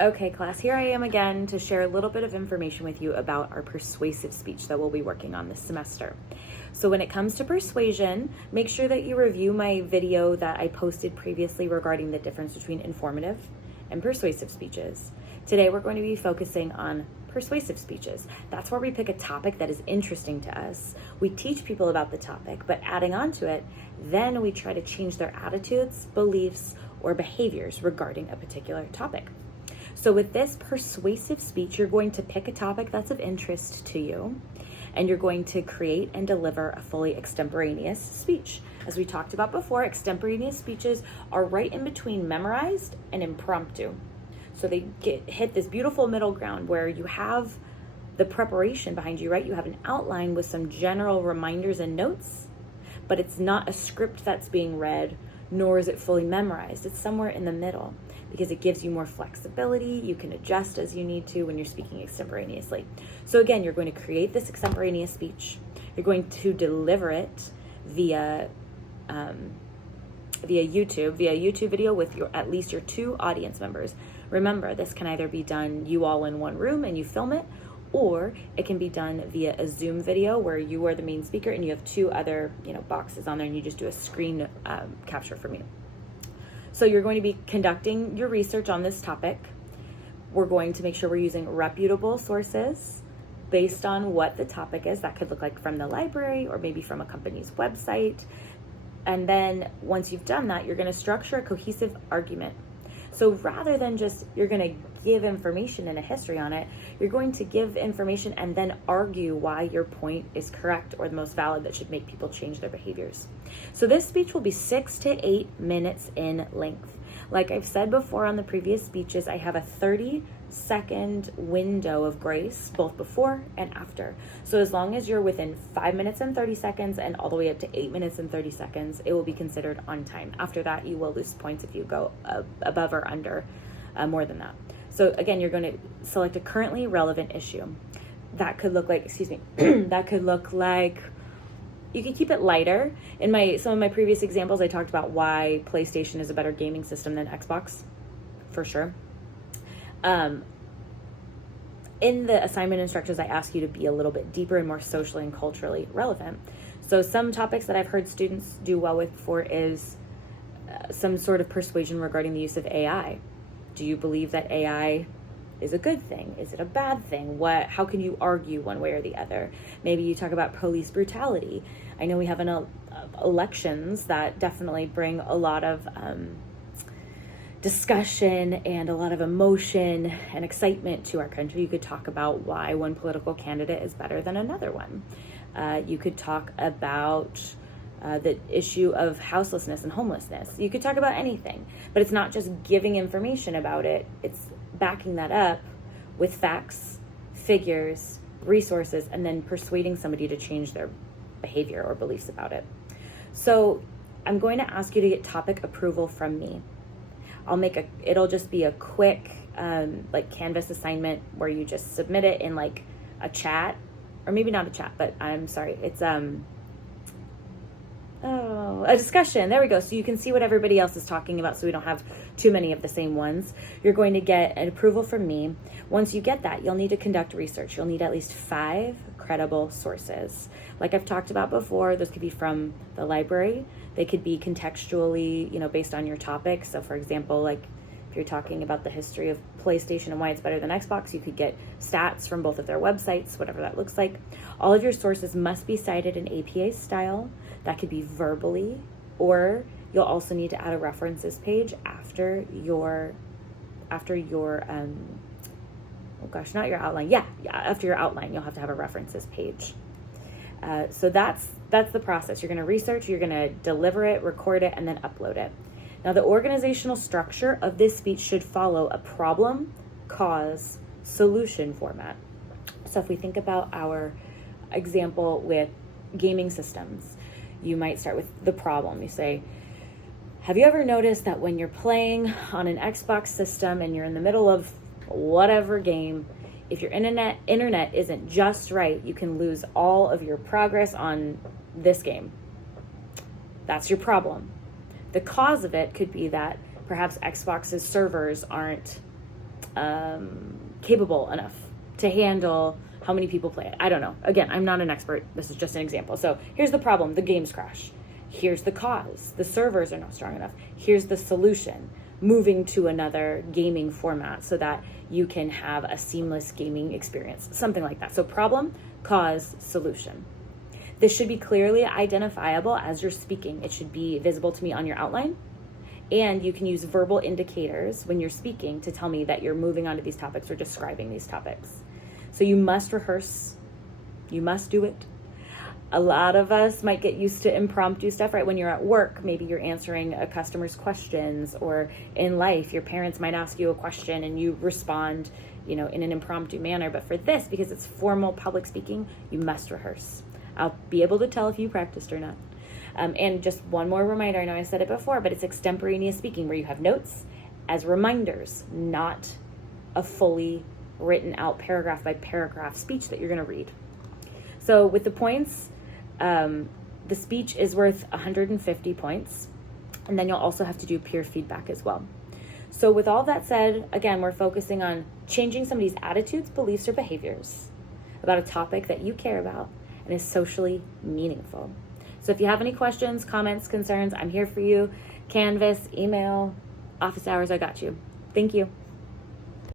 Okay, class, here I am again to share a little bit of information with you about our persuasive speech that we'll be working on this semester. So when it comes to persuasion, make sure that you review my video that I posted previously regarding the difference between informative and persuasive speeches. Today we're going to be focusing on persuasive speeches. That's where we pick a topic that is interesting to us. We teach people about the topic, but adding on to it, then we try to change their attitudes, beliefs, or behaviors regarding a particular topic. So with this persuasive speech, you're going to pick a topic that's of interest to you, and you're going to create and deliver a fully extemporaneous speech. As we talked about before, extemporaneous speeches are right in between memorized and impromptu. So they hit this beautiful middle ground where you have the preparation behind you, right? You have an outline with some general reminders and notes, but it's not a script that's being read, nor is it fully memorized. It's somewhere in the middle because it gives you more flexibility. You can adjust as you need to when you're speaking extemporaneously. So again, you're going to create this extemporaneous speech. You're going to deliver it via YouTube video with at least your 2 audience members. Remember, this can either be done you all in one room and you film it, or it can be done via a Zoom video where you are the main speaker and you have 2 other boxes on there and you just do a screen capture for me. So you're going to be conducting your research on this topic. We're going to make sure we're using reputable sources based on what the topic is. That could look like from the library or maybe from a company's website. And then once you've done that, you're going to structure a cohesive argument. So rather than just you're going to give information and a history on it, you're going to give information and then argue why your point is correct or the most valid that should make people change their behaviors. So this speech will be 6 to 8 minutes in length. Like I've said before on the previous speeches, I have a 30-second window of grace, both before and after. So as long as you're within 5 minutes and 30 seconds and all the way up to 8 minutes and 30 seconds, it will be considered on time. After that, you will lose points if you go above or under more than that. So again, you're going to select a currently relevant issue. That could look like, that could look like, you can keep it lighter. In some of my previous examples, I talked about why PlayStation is a better gaming system than Xbox, for sure. In the assignment instructions, I ask you to be a little bit deeper and more socially and culturally relevant. So some topics that I've heard students do well with before is some sort of persuasion regarding the use of AI. Do you believe that AI is a good thing? Is it a bad thing? How can you argue one way or the other? Maybe you talk about police brutality. I know we have elections that definitely bring a lot of discussion and a lot of emotion and excitement to our country. You could talk about why one political candidate is better than another one. You could talk about the issue of houselessness and homelessness. You could talk about anything, but it's not just giving information about it. It's backing that up with facts, figures, resources, and then persuading somebody to change their behavior or beliefs about it. So I'm going to ask you to get topic approval from me. It'll just be a quick Canvas assignment where you just submit it in like a chat, or maybe not a chat, but I'm sorry, it's a discussion. There we go. So you can see what everybody else is talking about so we don't have too many of the same ones. You're going to get an approval from me. Once you get that, you'll need to conduct research. You'll need at least 5 credible sources. Like I've talked about before, those could be from the library. They could be contextually, based on your topic. So for example, like if you're talking about the history of PlayStation and why it's better than Xbox, you could get stats from both of their websites, whatever that looks like. All of your sources must be cited in APA style. That could be verbally, or you'll also need to add a references page after your after your outline, you'll have to have a references page. So that's the process. You're going to research, you're going to deliver it, record it, and then upload it. Now, the organizational structure of this speech should follow a problem, cause, solution format. So if we think about our example with gaming systems, you might start with the problem. You say, have you ever noticed that when you're playing on an Xbox system and you're in the middle of whatever game, if your internet isn't just right, you can lose all of your progress on this game. That's your problem. The cause of it could be that perhaps Xbox's servers aren't capable enough to handle how many people play it. I don't know. Again, I'm not an expert. This is just an example. So here's the problem. The games crash. Here's the cause. The servers are not strong enough. Here's the solution. Moving to another gaming format so that you can have a seamless gaming experience. Something like that. So problem, cause, solution. This should be clearly identifiable as you're speaking. It should be visible to me on your outline. And you can use verbal indicators when you're speaking to tell me that you're moving on to these topics or describing these topics. So you must rehearse. You must do it. A lot of us might get used to impromptu stuff, right? When you're at work, maybe you're answering a customer's questions, or in life, your parents might ask you a question and you respond, in an impromptu manner. But for this, because it's formal public speaking, you must rehearse. I'll be able to tell if you practiced or not. And just one more reminder, I know I said it before, but it's extemporaneous speaking where you have notes as reminders, not a fully written out paragraph by paragraph speech that you're going to read. So with the points, the speech is worth 150 points, and then you'll also have to do peer feedback as well. So with all that said, again, we're focusing on changing somebody's attitudes, beliefs, or behaviors about a topic that you care about and is socially meaningful. So if you have any questions, comments, concerns, I'm here for you. Canvas, email, office hours, I got you. Thank you.